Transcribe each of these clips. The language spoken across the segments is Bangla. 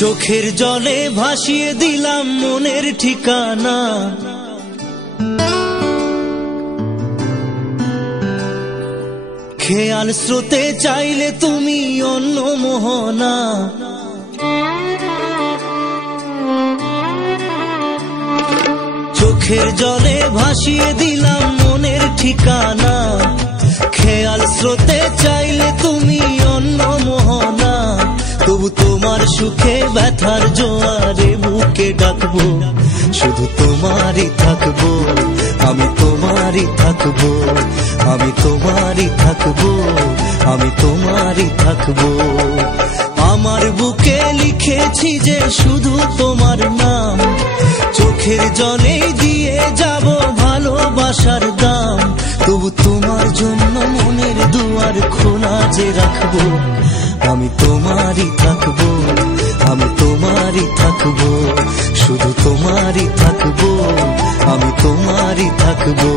চোখের জলে ভাসিয়ে দিলাম মনের ঠিকানা। খেয়াল স্রোতে চাইলে তুমি অন্য মোহনা। চোখের জলে ভাসিয়ে দিলাম মনের ঠিকানা। খেয়াল স্রোতে চাইলে তুমি অন্য মোহনা। তবু তোমার সুখে ব্যথার জোয়ারে বুকে ডাকবো, শুধু তোমারই থাকবো, আমি তোমারই থাকবো, আমি তোমারই থাকবো, আমি তোমারই থাকবো। আমার বুকে লিখেছি যে শুধু তোমার নাম, চোখের জলে দিয়ে যাব ভালোবাসার দাম। তবু তোমার জন্য মনের দুয়ার খোলা যে রাখবো, আমি তোমারই থাকবো, আমি তোমারই থাকবো, শুধু তোমারই থাকবো, আমি তোমারই থাকবো।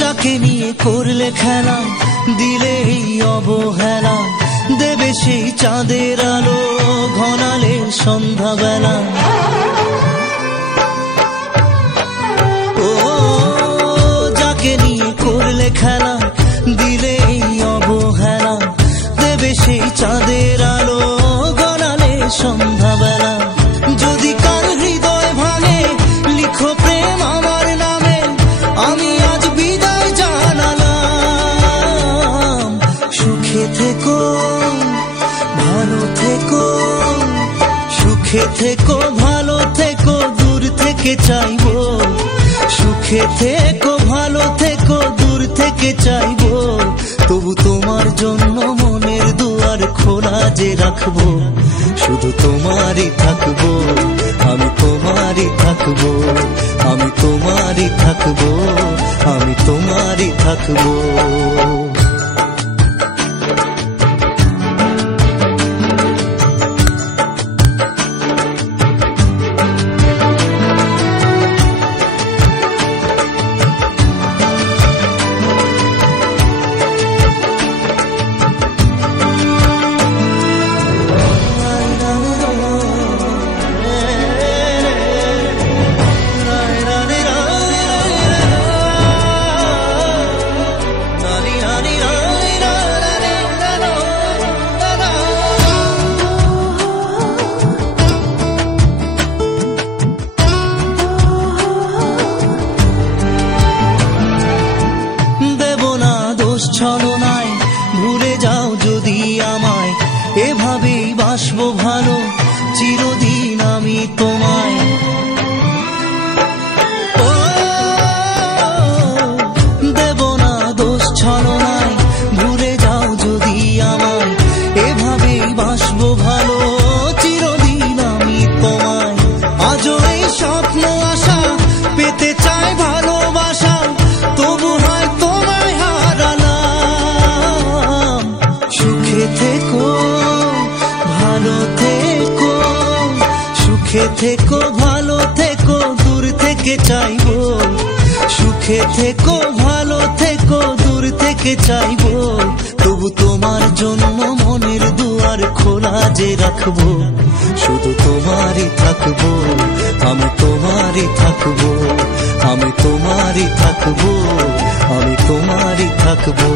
যাকে নিয়ে করলে খেলা, দিলে এই অবহেলা, দেবে সেই চাঁদের আলো ঘনালে সন্ধ্যাবেলা। ও যাকে নিয়ে করলে খেলা, দিলে এই অবহেলা, দেবে সেই চাঁদের আলো ঘনালে সন্ধ্যাবেলা। যদি কার হৃদয় ভাঙে লিখো প্রেম আমার নামে, আমি আজ বিদায় জানালাম। সুখে থেকো ভালো থেকো, সুখে থেকো ভালো থেকো, দূর থেকে চাইবো। সুখে থেকো ভালো থেকো, দূর থেকে চাইবো। তবু তোমার জন্য মনের দুয়ার খোলা যে রাখবো, শুধু তোমারই থাকবো, আমি তোমারই থাকবো, আমি তোমারই থাকবো, আমি তোমারই থাকবো। ছলনায় ভুলে যাও যদি আমায়, এভাবেই বাসবো ভালো চিরদিন আমি তোমায়। ও দেব না দোষ ছলনায়, ভুলে যাও যদি আমায়, এভাবেই বাসবো ভালো চিরদিন আমি তোমায়। আজও এই স্বপ্ন আশা পেতে চাই ভালোবাসা, তবু হয় তোমায় হারালাম। সুখে থেকো ভালো থেকো, সুখে থেকো ভালো থেকো, দূর থেকে চাইবো। সুখে থেকো ভালো থেকো, দূর থেকে চাইবো। তবু তোমার জন্য মনের দুয়ার খোলা যে রাখবো, শুধু তোমারই থাকবো, আমি তোমারই থাকবো, আমি তোমারই থাকবো, আমি তোমারই থাকবো।